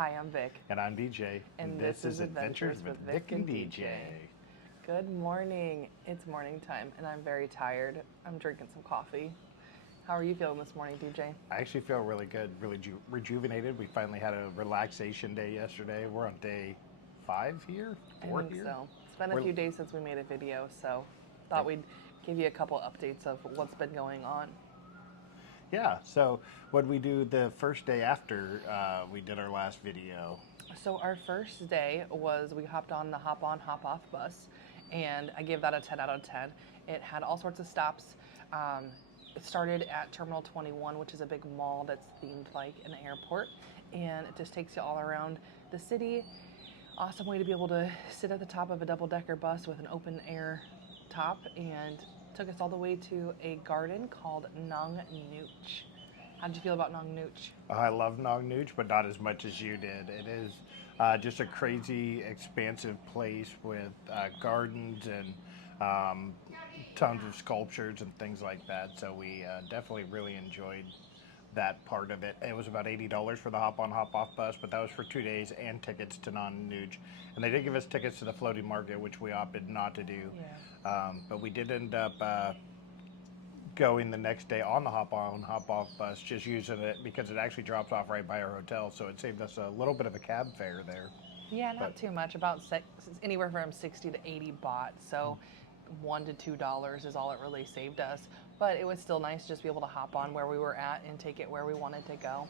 Hi, I'm Vic. And I'm DJ. And this is Adventures with Vic and DJ. Good morning. It's morning time, and I'm very tired. I'm drinking some coffee. How are you feeling this morning, DJ? I actually feel really good, really rejuvenated. We finally had a relaxation day yesterday. We're on day 5 here, I 4 think here. so. It's been a We're, few days since we made a video, so thought yep. we'd give you a couple updates of what's been going on. Yeah, so what we do the first day after we did our last video? So our first day was we hopped on the hop on, hop off bus, and I gave that a 10 out of 10. It had all sorts of stops. It started at Terminal 21, which is a big mall that's themed like an airport, and it just takes you all around the city. Awesome way to be able to sit at the top of a double-decker bus with an open air top, and took us all the way to a garden called Nong Nooch. How did you feel about Nong Nooch? I love Nong Nooch, but not as much as you did. It is just a crazy, expansive place with gardens and um, tons of sculptures and things like that. So we definitely really enjoyed that part of it. It was about $80 for the hop on, hop off bus, but that was for 2 days and tickets to Nong Nooch. And they did give us tickets to the floating market, which we opted not to do. Yeah. But we did end up going the next day on the hop on hop off bus, just using it because it actually drops off right by our hotel, so it saved us a little bit of a cab fare there. Yeah, not But too much. About anywhere from 60 to 80 baht. So $1 to $2 is all it really saved us. But it was still nice just to be able to hop on where we were at and take it where we wanted to go.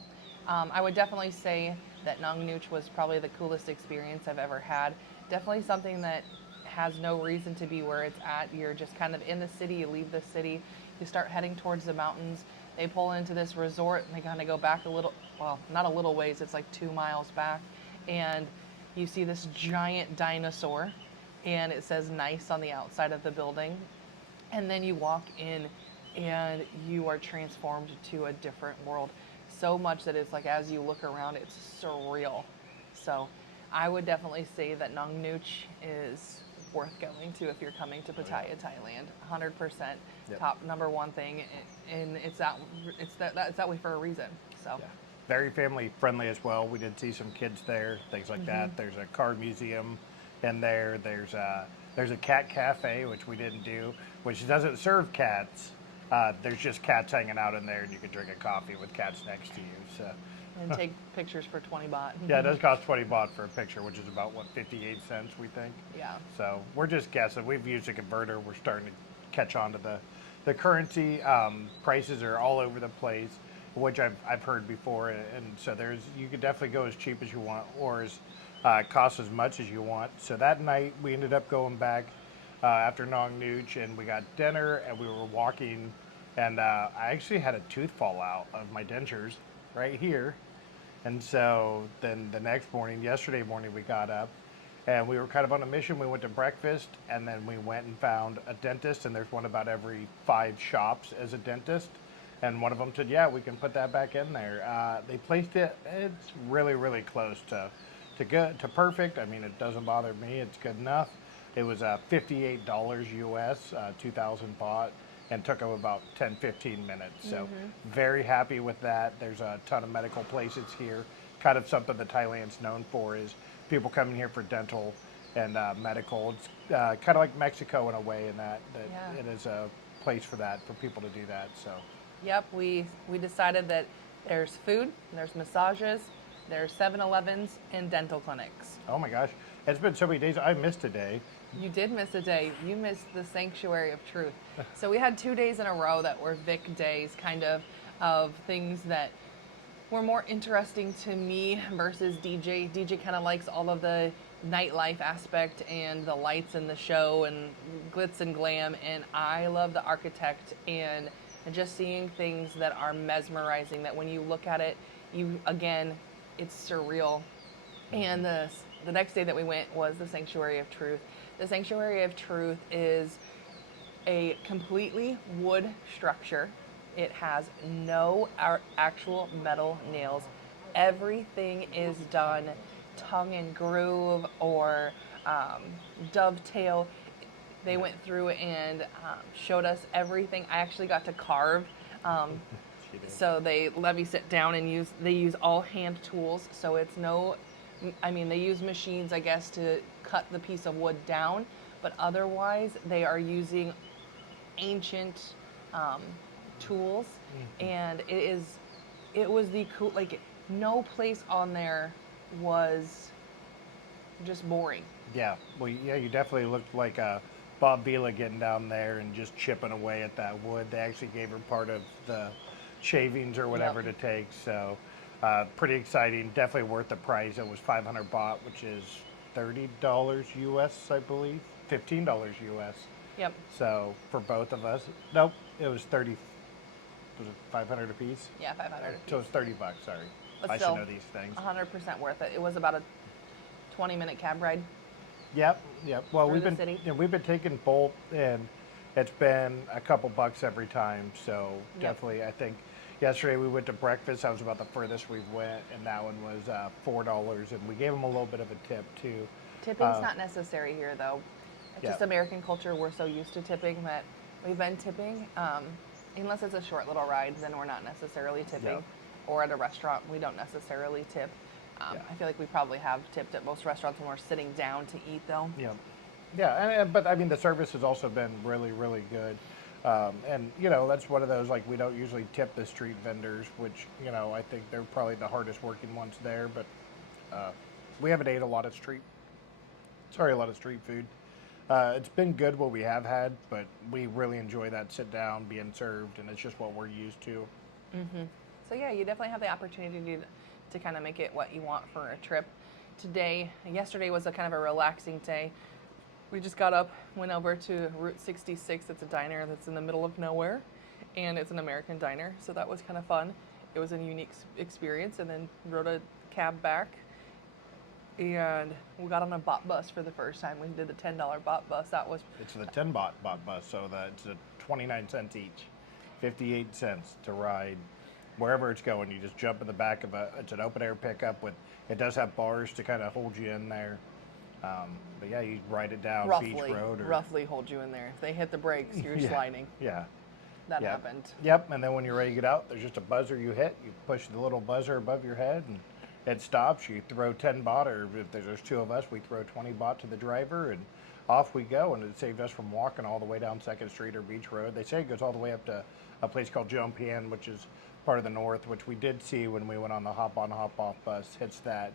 I would definitely say that Nong Nooch was probably the coolest experience I've ever had. Definitely something that has no reason to be where it's at. You're just kind of in the city, you leave the city, you start heading towards the mountains. They pull into this resort and they kind of go back a little, well, not a little ways, it's like 2 miles back. And you see this giant dinosaur, and it says nice on the outside of the building. And then you walk in and you are transformed to a different world. So much that it's like as you look around, it's surreal. So I would definitely say that Nong Nooch is worth going to if you're coming to Pattaya, Thailand. 100% Yep. top number one thing, and it's that way for a reason. So. yeah, very family friendly as well. We did see some kids there, things like that. There's a car museum in there. There's a cat cafe, which we didn't do, which doesn't serve cats. There's just cats hanging out in there, and you can drink a coffee with cats next to you. So And take pictures for 20 baht. yeah, it does cost 20 baht for a picture, which is about what, 58 cents, we think. Yeah. So we're just guessing. We've used a converter. We're starting to catch on to the currency. Prices are all over the place, which I've heard before, and so you could definitely go as cheap as you want or as cost as much as you want. So that night we ended up going back after Nong Nooch, and we got dinner, and we were walking, and I actually had a tooth fall out of my dentures right here. And so then the next morning, yesterday morning, we got up and we were kind of on a mission. We went to breakfast, and then we went and found a dentist, and there's one about every 5 shops as a dentist. And one of them said, yeah, we can put that back in there. They placed it, it's really, really close to good, to perfect. I mean, it doesn't bother me. It's good enough. It was $58 US, 2,000 baht, and took them about 10, 15 minutes. So very happy with that. There's a ton of medical places here. Kind of something that Thailand's known for is people coming here for dental and medical. It's kind of like Mexico in a way, in that Yeah. it is a place for that, for people to do that. So Yep, we decided that there's food, there's massages, there's 7-Elevens, and dental clinics. oh my gosh, it's been so many days. I missed a day. You did miss a day. You missed the Sanctuary of Truth. So we had 2 days in a row that were Vic days, kind of things that were more interesting to me versus DJ. DJ kind of likes all of the nightlife aspect and the lights and the show and glitz and glam, and I love the architect and just seeing things that are mesmerizing, that when you look at it, it's surreal. And the next day that we went was the Sanctuary of Truth. The Sanctuary of Truth is a completely wood structure. It has no actual metal nails. Everything is done tongue and groove or dovetail. They went through and showed us everything. I actually got to carve you do. So they let me sit down and they use all hand tools. So it's no, I mean, they use machines, I guess, to cut the piece of wood down, but otherwise they are using ancient tools. And it was the cool, like, no place on there was just boring. Yeah, well, yeah, you definitely looked like Bob Vila getting down there and just chipping away at that wood. They actually gave her part of the shavings or whatever to Yep. take. So, pretty exciting. Definitely worth the price. It was 500 baht, which is $30 US, I believe. $15 US. Yep. So for both of us, nope, it was 30. Was it 500 a piece? Yeah, 500 So a it's piece. 30 bucks. Sorry, But I should still, know these things. 100% worth it. It was about a 20-minute cab ride. Yep, yep. Well, Through we've the been city. we've been taking Bolt, and it's been a couple bucks every time. So Yep. definitely, I think yesterday we went to breakfast. That was about the furthest we went, and that one was $4, and we gave them a little bit of a tip too. Tipping's not necessary here, though. It's Yeah. just American culture. We're so used to tipping that we've been tipping. Unless it's a short little ride, then we're not necessarily tipping. Yep. Or at a restaurant, we don't necessarily tip. Yeah. I feel like we probably have tipped at most restaurants when we're sitting down to eat, though. Yeah, yeah, but I mean the service has also been really, really good, and that's one of those like we don't usually tip the street vendors, which I think they're probably the hardest working ones there, but we haven't ate a lot of a lot of street food. It's been good what we have had, but we really enjoy that sit down being served, and it's just what we're used to. So yeah, you definitely have the opportunity to kind of make it what you want for a trip. Yesterday was a kind of a relaxing day. We just got up, went over to Route 66. It's a diner that's in the middle of nowhere, and it's an American diner, so that was kind of fun. It was a unique experience, and then rode a cab back, and we got on a bot bus for the first time. We did the $10 bot bus. That was It's the 10 bot bus, so it's a 29 cents each, 58 cents to ride wherever it's going. You just jump in the back of it's an open air pickup it does have bars to kind of hold you in there. But yeah, you ride it down Beach Road. roughly hold you in there. If they hit the brakes, you're Yeah. sliding. Yeah. That Yep. happened. Yep, and then when you're ready to get out, there's just a buzzer you hit. You push the little buzzer above your head, and it stops. You throw 10 baht, or if there's two of us, we throw 20 baht to the driver, and off we go. And it saved us from walking all the way down 2nd Street or Beach Road. They say it goes all the way up to a place called Jomtien, which is part of the north, which we did see when we went on the hop-on, hop-off bus. Hits that.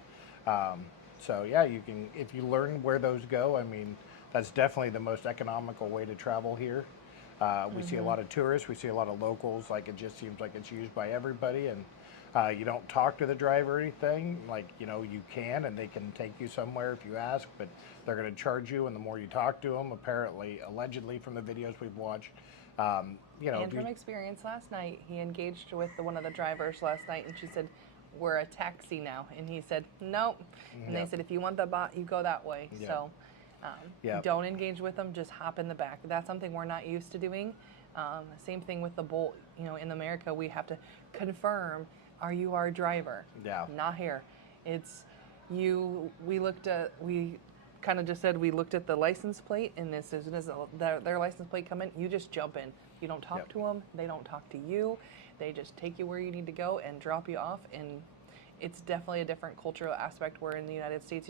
So yeah, you can, if you learn where those go, I mean, that's definitely the most economical way to travel here. We see a lot of tourists, we see a lot of locals, like it just seems like it's used by everybody, and you don't talk to the driver or anything, like, you can, and they can take you somewhere if you ask, but they're going to charge you, and the more you talk to them, apparently, allegedly from the videos we've watched, And from experience last night, he engaged with one of the drivers last night, and she said, "We're a taxi now," and he said, "Nope." And they Yep. said, "If you want the bot, you go that way." Yep. So Yep. don't engage with them. Just hop in the back. That's something we're not used to doing. Same thing with the Bolt. In America, we have to confirm, "Are you our driver?" Yeah. Not here. It's you. We kind of just said we looked at the license plate, and as soon as their license plate come in, you just jump in. You don't talk Yep. to them. They don't talk to you. They just take you where you need to go and drop you off. And it's definitely a different cultural aspect. Where in the United States,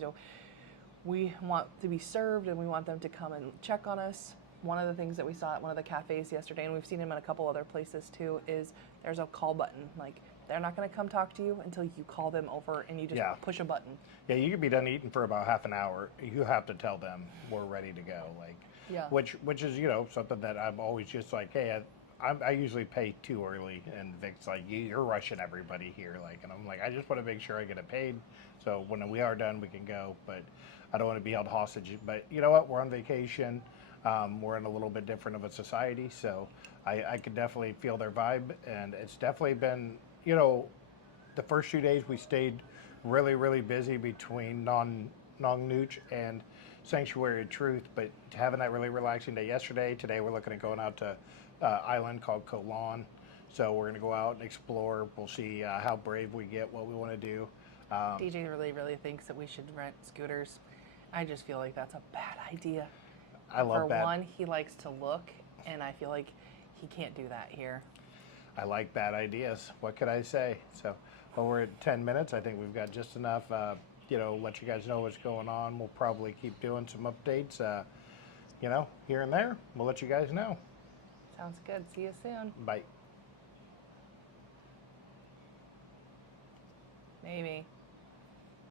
we want to be served and we want them to come and check on us. One of the things that we saw at one of the cafes yesterday, and we've seen them in a couple other places too, is there's a call button. Like, they're not going to come talk to you until you call them over and you just Yeah. push a button. Yeah, you could be done eating for about half an hour. You have to tell them we're ready to go. Like, Yeah. which is something that I'm always just like, hey, I usually pay too early, and Vic's like, you're rushing everybody here, like, and I'm like, I just want to make sure I get it paid, so when we are done, we can go. But I don't want to be held hostage. But you know what? We're on vacation. We're in a little bit different of a society, so I can definitely feel their vibe, and it's definitely been, the first 2 days we stayed really, really busy between Nong Nooch and Sanctuary of Truth, but having that really relaxing day yesterday. Today we're looking at going out to island called Koh Lan. So we're going to go out and explore. We'll see how brave we get, what we want to do. DJ really, really thinks that we should rent scooters. I just feel like that's a bad idea. I love For that. one, he likes to look, and I feel like he can't do that here. I like bad ideas. What could I say? So, well, we're at 10 minutes. I think we've got just enough, let you guys know what's going on. We'll probably keep doing some updates, here and there. We'll let you guys know. Sounds good. See you soon. Bye. Maybe.